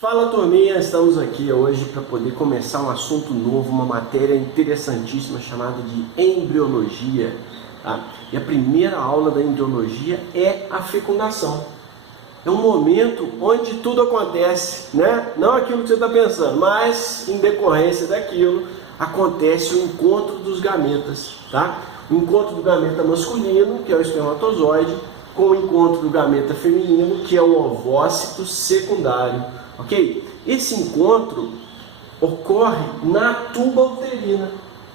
Fala turminha, estamos aqui hoje para poder começar um assunto novo, uma matéria interessantíssima chamada de embriologia. Tá? E a primeira aula da embriologia é a fecundação. É um momento onde tudo acontece, né? Não aquilo que você está pensando, mas em decorrência daquilo acontece o encontro dos gametas. Tá? O encontro do gameta masculino, que é o espermatozoide, com o encontro do gameta feminino, que é o ovócito secundário. Ok? Esse encontro ocorre na tuba uterina,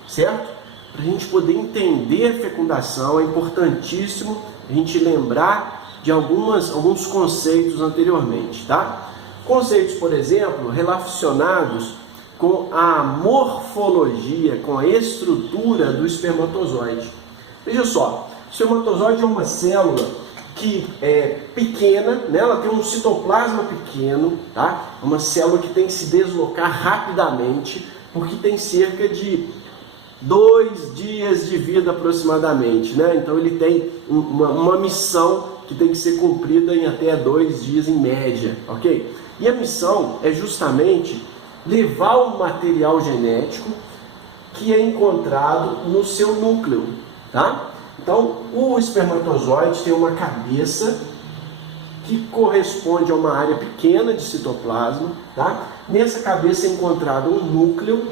certo? Para a gente poder entender a fecundação, é importantíssimo a gente lembrar de alguns conceitos anteriormente, tá? Conceitos, por exemplo, relacionados com a morfologia, com a estrutura do espermatozoide. Veja só, o espermatozoide é uma célula que é pequena, né? Ela tem um citoplasma pequeno, tá? É uma célula que tem que se deslocar rapidamente, porque tem cerca de 2 dias de vida aproximadamente, né? Então ele tem uma missão que tem que ser cumprida em até 2 dias em média, ok? E a missão é justamente levar o material genético que é encontrado no seu núcleo, tá? Então, o espermatozoide tem uma cabeça que corresponde a uma área pequena de citoplasma, tá? Nessa cabeça é encontrado um núcleo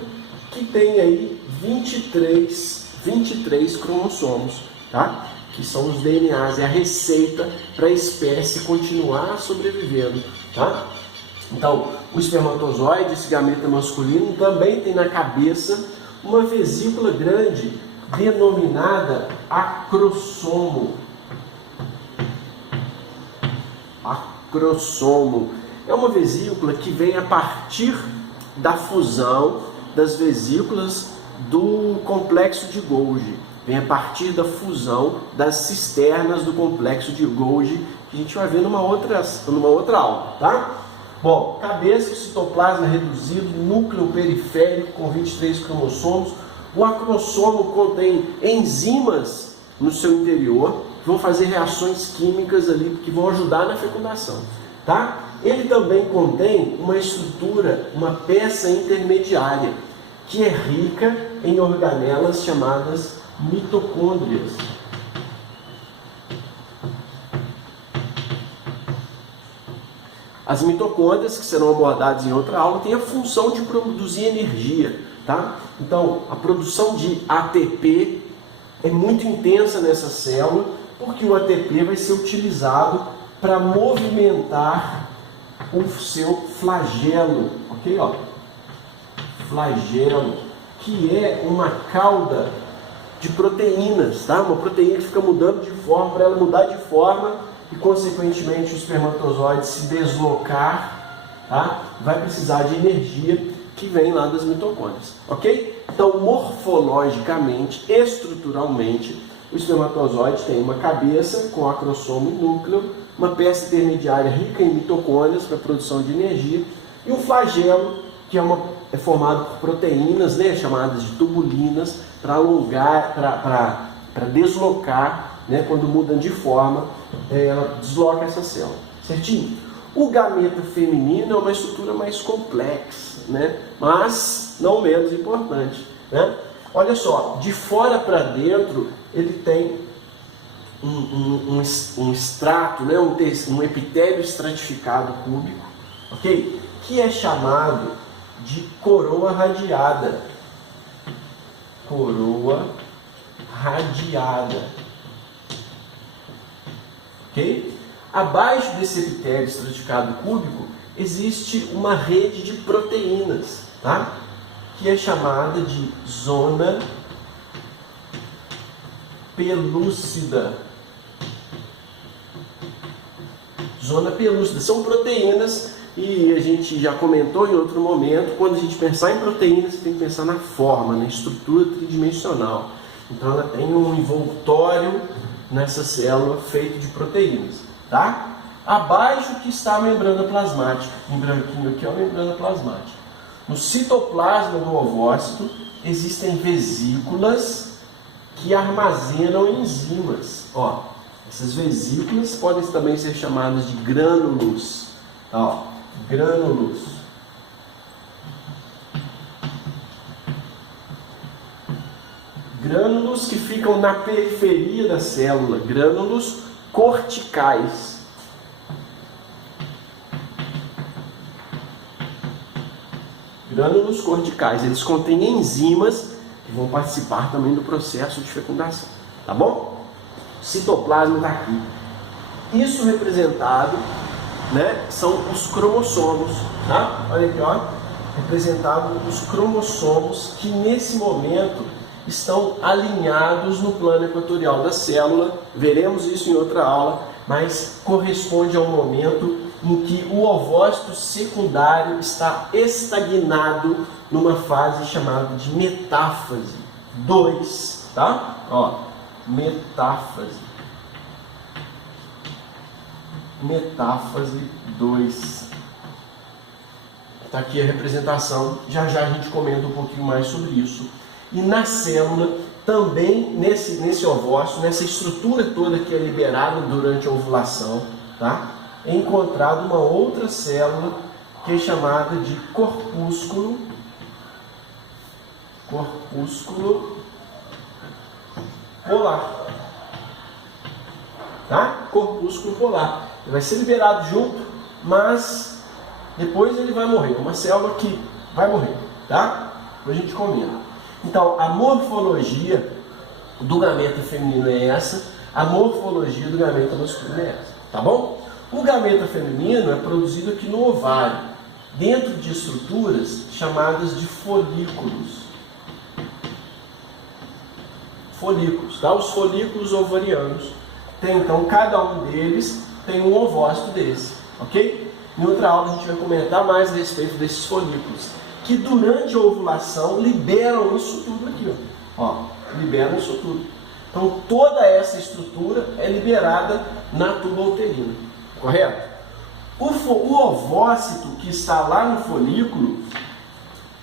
que tem aí 23 cromossomos, tá? Que são os DNAs, é a receita para a espécie continuar sobrevivendo, tá? Então, o espermatozoide, esse gameta masculino, também tem na cabeça uma vesícula grande, denominada acrossomo. Acrossomo é uma vesícula que vem a partir da fusão das vesículas do complexo de Golgi. Vem a partir da fusão das cisternas do complexo de Golgi, que a gente vai ver numa outra aula, tá? Bom, cabeça, citoplasma reduzido, núcleo periférico com 23 cromossomos. O acrossomo contém enzimas no seu interior que vão fazer reações químicas ali que vão ajudar na fecundação, tá? Ele também contém uma estrutura, uma peça intermediária que é rica em organelas chamadas mitocôndrias. As mitocôndrias, que serão abordadas em outra aula, têm a função de produzir energia. Tá? Então, a produção de ATP é muito intensa nessa célula, porque o ATP vai ser utilizado para movimentar o seu flagelo, ok? Ó, flagelo, que é uma cauda de proteínas, tá? Uma proteína que fica mudando de forma, para ela mudar de forma e, consequentemente, o espermatozoide se deslocar, tá? Vai precisar de energia que vem lá das mitocôndrias, ok? Então, morfologicamente, estruturalmente, o espermatozoide tem uma cabeça com acrossomo e núcleo, uma peça intermediária rica em mitocôndrias para a produção de energia e um flagelo, que é formado por proteínas, né, chamadas de tubulinas, para alongar, para deslocar, né, quando mudam de forma, ela desloca essa célula, certinho? O gameta feminino é uma estrutura mais complexa, né? Mas não menos importante, né? Olha só, de fora para dentro ele tem um extrato, né? Um epitélio estratificado cúbico, ok? Que é chamado de coroa radiada. Coroa radiada, ok? Abaixo desse epitélio estratificado cúbico existe uma rede de proteínas, tá? Que é chamada de zona pelúcida. Zona pelúcida. São proteínas e a gente já comentou em outro momento, quando a gente pensar em proteínas, você tem que pensar na forma, na estrutura tridimensional. Então ela tem um envoltório nessa célula feito de proteínas, tá? Abaixo que está a membrana plasmática, em branquinho aqui é a membrana plasmática. No citoplasma do ovócito existem vesículas que armazenam enzimas. Ó, essas vesículas podem também ser chamadas de grânulos. Ó, Grânulos. Grânulos que ficam na periferia da célula, grânulos corticais. Grânulos corticais, eles contêm enzimas que vão participar também do processo de fecundação, tá bom? O citoplasma está aqui. Isso representado, né, são os cromossomos, tá? Olha aqui, ó, representado os cromossomos que nesse momento estão alinhados no plano equatorial da célula. Veremos isso em outra aula, mas corresponde ao momento em que o ovócito secundário está estagnado numa fase chamada de metáfase 2, tá? Ó, metáfase. Metáfase 2. Está aqui a representação, já já a gente comenta um pouquinho mais sobre isso. E na célula, também nesse ovócito, nessa estrutura toda que é liberada durante a ovulação, tá? É encontrada uma outra célula que é chamada de corpúsculo polar. Tá? Corpúsculo polar. Ele vai ser liberado junto, mas depois ele vai morrer. Uma célula que vai morrer, tá? Depois a gente comenta. Então, a morfologia do gameta feminino é essa, a morfologia do gameta masculino é essa, tá bom? O gameta feminino é produzido aqui no ovário, dentro de estruturas chamadas de folículos. Folículos, tá? Os folículos ovarianos. Tem, então, cada um deles tem um ovócito desse, ok? Em outra aula a gente vai comentar mais a respeito desses folículos, que durante a ovulação liberam isso tudo aqui, ó, liberam isso tudo. Então toda essa estrutura é liberada na tuba uterina, correto? O ovócito que está lá no folículo,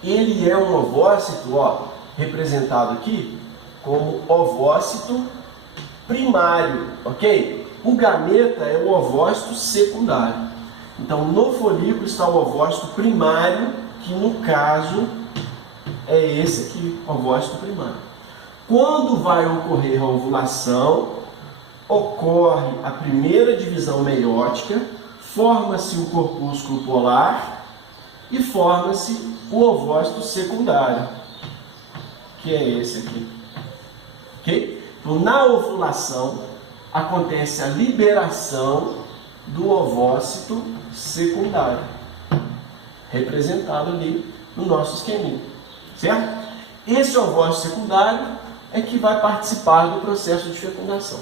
ele é um ovócito, ó, representado aqui como ovócito primário, ok? O gameta é o ovócito secundário. Então no folículo está o ovócito primário, que no caso é esse aqui, ovócito primário. Quando vai ocorrer a ovulação, ocorre a primeira divisão meiótica, forma-se o corpúsculo polar e forma-se o ovócito secundário, que é esse aqui. Ok? Então, na ovulação, acontece a liberação do ovócito secundário, representado ali no nosso esqueminha, certo? Esse ovócito secundário é que vai participar do processo de fecundação,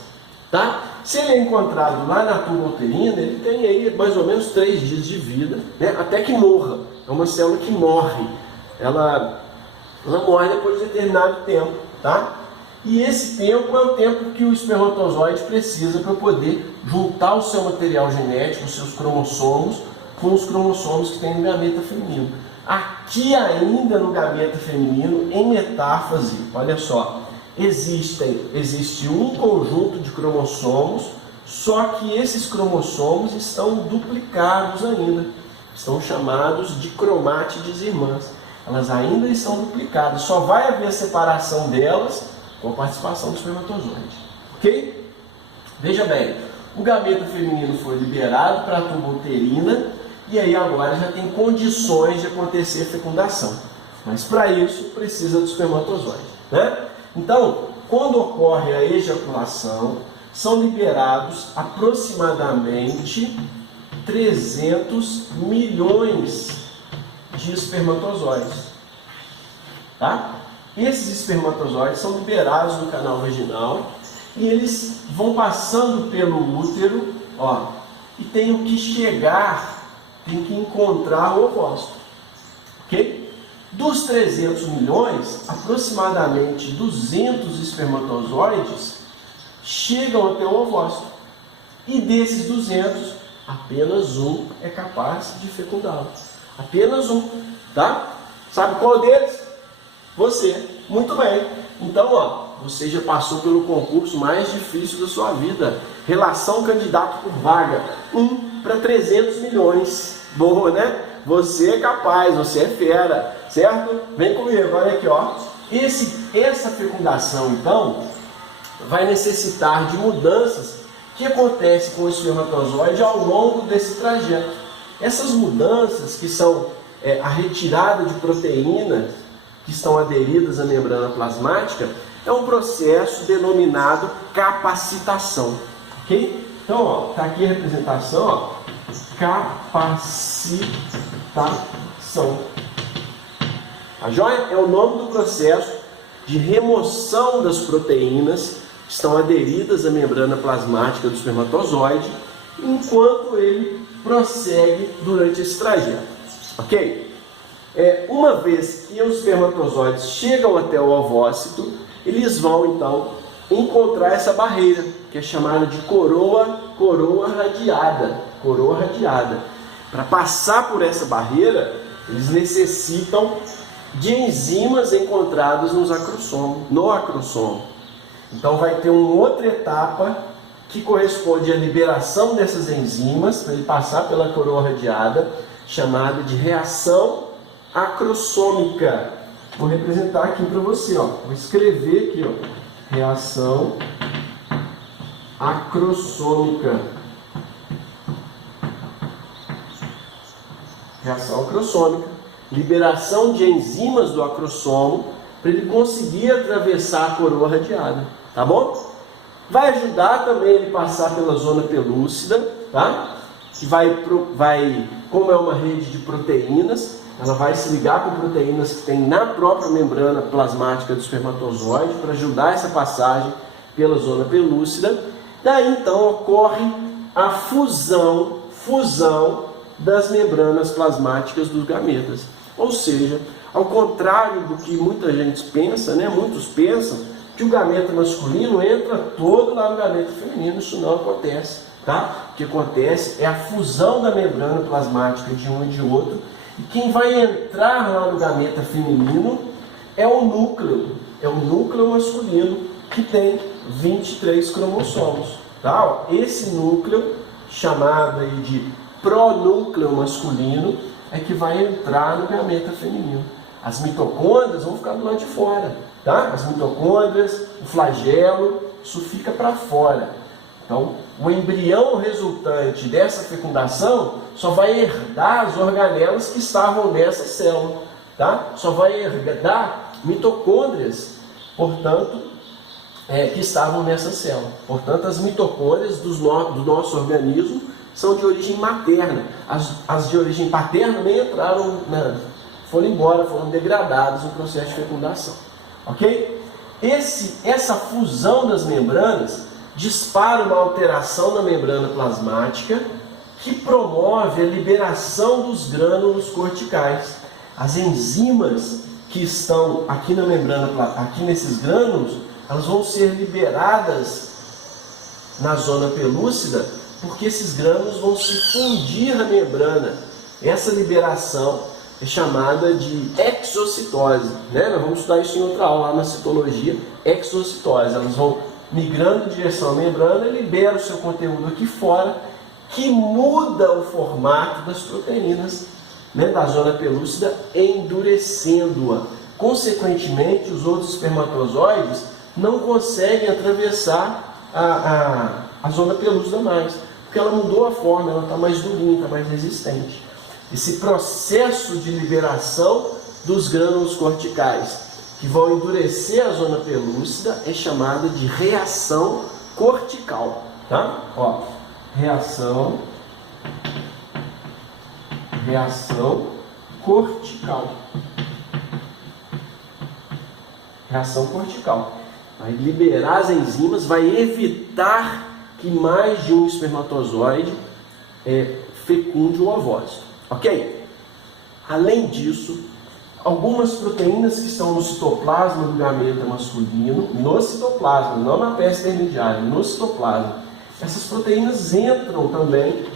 tá? Se ele é encontrado lá na tuba uterina, ele tem aí mais ou menos 3 dias de vida, né? Até que morra. É uma célula que morre. Ela morre depois de determinado tempo, tá? E esse tempo é o tempo que o espermatozoide precisa para poder juntar o seu material genético, os seus cromossomos, com os cromossomos que tem no gameta feminino. Aqui ainda no gameta feminino, em metáfase, olha só, existe um conjunto de cromossomos, só que esses cromossomos estão duplicados ainda. Estão chamados de cromátides irmãs. Elas ainda estão duplicadas. Só vai haver separação delas com a participação do espermatozoide. Ok? Veja bem, o gameta feminino foi liberado para a tuba uterina e aí agora já tem condições de acontecer a fecundação. Mas para isso precisa do espermatozoide, né? Então, quando ocorre a ejaculação, são liberados aproximadamente 300 milhões de espermatozoides, tá? Esses espermatozoides são liberados no canal vaginal e eles vão passando pelo útero, ó, e tem que chegar, tem que encontrar o ovócito, ok? Dos 300 milhões, aproximadamente 200 espermatozoides chegam até o ovócito. E desses 200, apenas um é capaz de fecundá-lo. Apenas um, tá? Sabe qual deles? Você. Muito bem. Então, ó, você já passou pelo concurso mais difícil da sua vida. Relação candidato por vaga. para 300 milhões. Boa, né? Você é capaz, você é fera, certo? Vem comigo, olha aqui, ó. Essa fecundação, então, vai necessitar de mudanças que acontecem com o espermatozoide ao longo desse trajeto. Essas mudanças, que são a retirada de proteínas que estão aderidas à membrana plasmática, é um processo denominado capacitação, ok? Então, ó, tá aqui a representação, ó, capacitação. A joia é o nome do processo de remoção das proteínas que estão aderidas à membrana plasmática do espermatozoide, enquanto ele prossegue durante esse trajeto, ok? Uma vez que os espermatozoides chegam até o ovócito, eles vão então encontrar essa barreira, que é chamada de coroa radiada. Coroa radiada. Para passar por essa barreira, eles necessitam de enzimas encontradas no acrossomo. Então vai ter uma outra etapa que corresponde à liberação dessas enzimas para ele passar pela coroa radiada, chamada de reação acrossômica. Vou representar aqui para você, ó. Vou escrever aqui, ó. Reação acrossômica. Reação acrossômica. Liberação de enzimas do acrossomo para ele conseguir atravessar a coroa radiada, tá bom? Vai ajudar também ele passar pela zona pelúcida, tá? Que como é uma rede de proteínas, ela vai se ligar com proteínas que tem na própria membrana plasmática do espermatozoide para ajudar essa passagem pela zona pelúcida. Daí então ocorre a fusão das membranas plasmáticas dos gametas. Ou seja, ao contrário do que muita gente pensa, né? Muitos pensam que o gameta masculino entra todo lá no gameta feminino. Isso não acontece, tá? O que acontece é a fusão da membrana plasmática de um e de outro. E quem vai entrar lá no gameta feminino é o núcleo masculino, que tem 23 cromossomos, tá? Esse núcleo, chamado aí de pronúcleo masculino, é que vai entrar no gameta feminino. As mitocôndrias vão ficar do lado de fora, tá? As mitocôndrias, o flagelo, isso fica para fora. Então, o embrião resultante dessa fecundação só vai herdar as organelas que estavam nessa célula, tá? Só vai herdar mitocôndrias, portanto, que estavam nessa célula. Portanto, as mitocôndrias do nosso organismo são de origem materna. As de origem paterna nem entraram, foram embora, foram degradadas no processo de fecundação. Ok? Essa fusão das membranas dispara uma alteração na membrana plasmática que promove a liberação dos grânulos corticais. As enzimas que estão aqui na membrana, aqui nesses grânulos, elas vão ser liberadas na zona pelúcida, porque esses grânulos vão se fundir na membrana. Essa liberação é chamada de exocitose, né? Nós vamos estudar isso em outra aula lá na citologia, exocitose. Elas vão migrando em direção à membrana e libera o seu conteúdo aqui fora, que muda o formato das proteínas, né, da zona pelúcida, endurecendo-a. Consequentemente, os outros espermatozoides não conseguem atravessar a zona pelúcida mais, porque ela mudou a forma, ela está mais durinha, está mais resistente. Esse processo de liberação dos grânulos corticais, que vão endurecer a zona pelúcida, é chamada de reação cortical, tá? Ó, reação cortical. Reação cortical. Vai liberar as enzimas, vai evitar que mais de um espermatozoide fecunde o ovócito, ok? Além disso, algumas proteínas que estão no citoplasma do gameta masculino, no citoplasma, não na peça intermediária, no citoplasma, essas proteínas entram também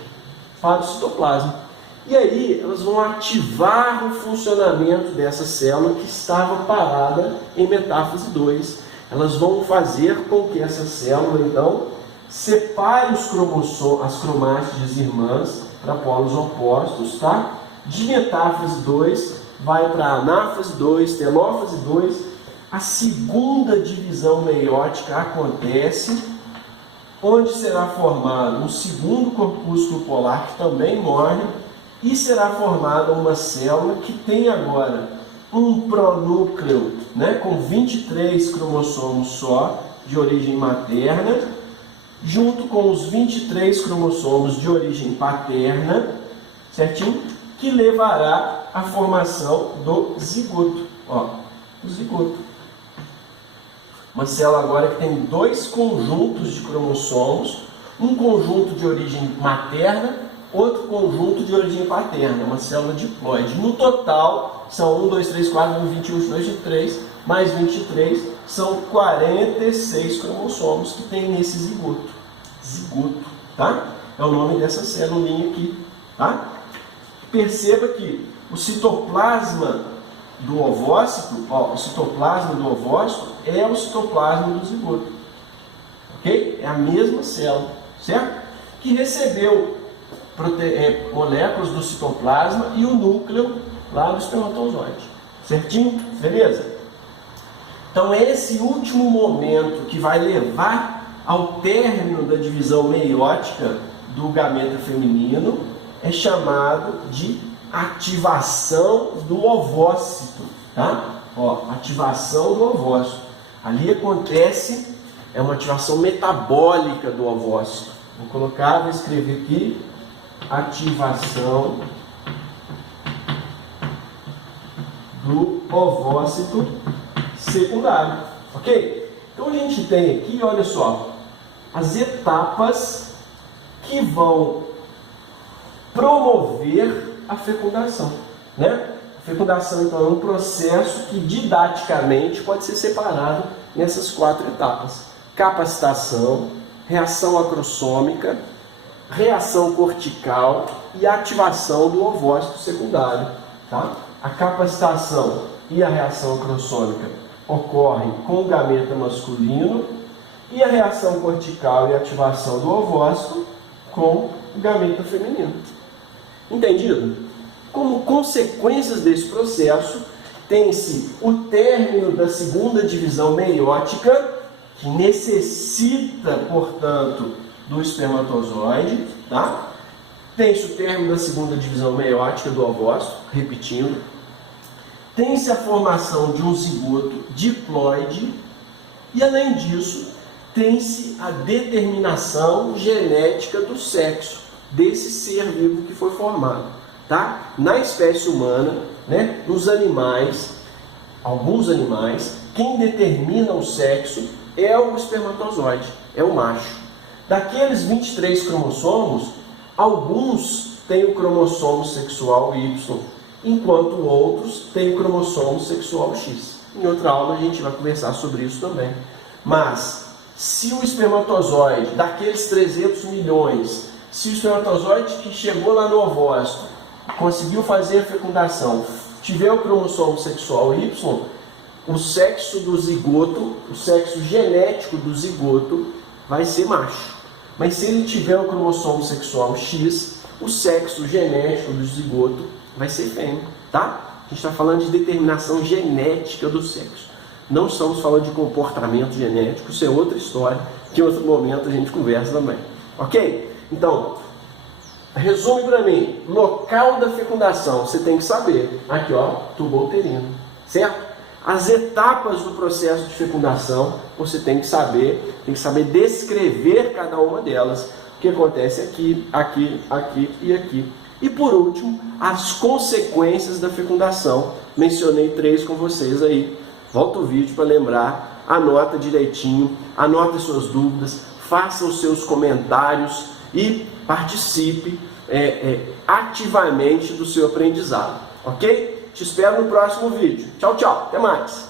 para o citoplasma. E aí elas vão ativar o funcionamento dessa célula que estava parada em metáfase 2. Elas vão fazer com que essa célula, então, separe os cromossomos, as cromátides irmãs para polos opostos, tá? De metáfase 2 vai para anáfase 2, telófase 2. A segunda divisão meiótica acontece, onde será formado um segundo corpúsculo polar que também morre, e será formada uma célula que tem agora um pronúcleo, né, com 23 cromossomos só, de origem materna, junto com os 23 cromossomos de origem paterna, certinho? Que levará à formação do zigoto. Ó, o zigoto. Uma célula agora que tem dois conjuntos de cromossomos, um conjunto de origem materna, outro conjunto de origem paterna, uma célula diploide. No total, são 1, 2, 3, 4, 21, 22, 23, mais 23, são 46 cromossomos que tem nesse zigoto. Zigoto, tá? É o nome dessa celulinha aqui, tá? Perceba que o citoplasma do ovócito, ó, o citoplasma do ovócito é o citoplasma do zigoto, ok? É a mesma célula, certo? Que recebeu moléculas do citoplasma e o núcleo lá do espermatozoide, certinho? Beleza? Então esse último momento que vai levar ao término da divisão meiótica do gameta feminino é chamado de ativação do ovócito, tá? Ó, ativação do ovócito. Ali acontece, é uma ativação metabólica do ovócito. Vou colocar, vou escrever aqui, ativação do ovócito secundário, ok? Então a gente tem aqui, olha só, as etapas que vão promover a fecundação, né? A fecundação, então, é um processo que didaticamente pode ser separado nessas 4 etapas: capacitação, reação acrossômica, reação cortical e ativação do ovócito secundário, tá? A capacitação e a reação acrossômica ocorrem com o gameta masculino e a reação cortical e ativação do ovócito com o gameta feminino. Entendido? Como consequências desse processo, tem-se o término da segunda divisão meiótica, que necessita, portanto, do espermatozoide, tá? Tem-se o término da segunda divisão meiótica do ovócito, repetindo. Tem-se a formação de um zigoto diploide e, além disso, tem-se a determinação genética do sexo desse ser vivo que foi formado, tá? Na espécie humana, né, nos animais, alguns animais, quem determina o sexo é o espermatozoide, é o macho. Daqueles 23 cromossomos, alguns têm o cromossomo sexual Y, enquanto outros têm o cromossomo sexual X. Em outra aula a gente vai conversar sobre isso também. Mas, se o espermatozoide, daqueles 300 milhões, se o espermatozoide que chegou lá no ovócito, conseguiu fazer a fecundação, tiver o cromossomo sexual Y, o sexo do zigoto, o sexo genético do zigoto vai ser macho. Mas se ele tiver o cromossomo sexual X, o sexo genético do zigoto vai ser fêmea, tá? A gente está falando de determinação genética do sexo. Não estamos falando de comportamento genético, isso é outra história, que em outro momento a gente conversa também. Ok? Então, resume para mim, local da fecundação, você tem que saber. Aqui, ó, tubo uterino, certo? As etapas do processo de fecundação, você tem que saber descrever cada uma delas. O que acontece aqui, aqui, aqui e aqui. E por último, as consequências da fecundação. Mencionei 3 com vocês aí. Volta o vídeo para lembrar, anota direitinho, anota suas dúvidas, faça os seus comentários e participe ativamente do seu aprendizado, ok? Te espero no próximo vídeo. Tchau, tchau. Até mais.